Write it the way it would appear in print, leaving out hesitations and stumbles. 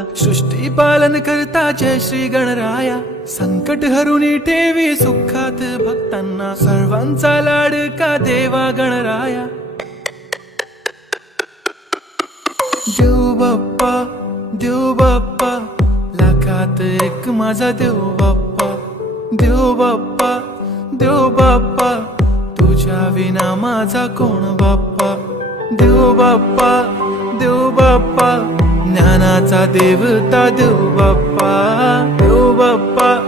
सृष्टी पालन करता जय श्री गणराया, संकट हरुनी ठेवी सुखात भक्तांना, सर्वांचा लाडका देवा गणराया। देव बाप्पा देव बाप्पा, लाखात एक माझा देव बाप्पा। देव बाप्पा देव बाप्पा, तुझ्या विना माझा कोण बाप्पा। देव बाप्पा देव बाप्पा, ज्ञानाचा देवता देव बाप्पा। देव बाप्पा